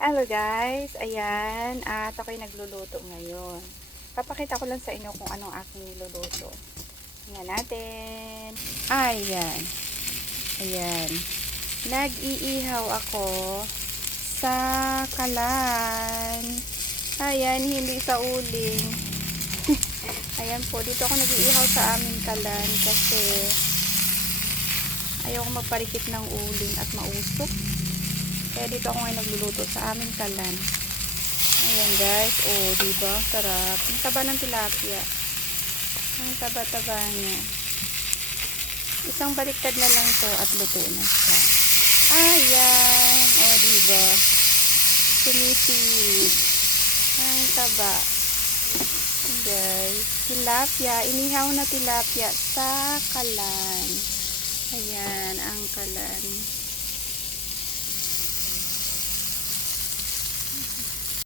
Hello guys, ayan, at ako'y nagluluto ngayon. Papakita ko lang sa inyo kung anong aking niluluto. Tingnan natin. Ayan, ayan. Nag-iihaw ako sa kalan. Ayan, hindi sa uling. Ayan po, dito ako nag-iihaw sa aming kalan kasi ayoko magparikit ng uling at mausok. Kaya dito ako ngayon nagluluto sa aming kalan. Ayan guys, oh, diba? Sarap. Ang taba ng tilapia. Ang taba-taba niya. Isang baliktad na lang to at luto na siya. Ayan, oh, diba? Sumisid. Ang taba. Guys, tilapia. Inihaw na tilapia sa kalan. Ayan, ang kalan.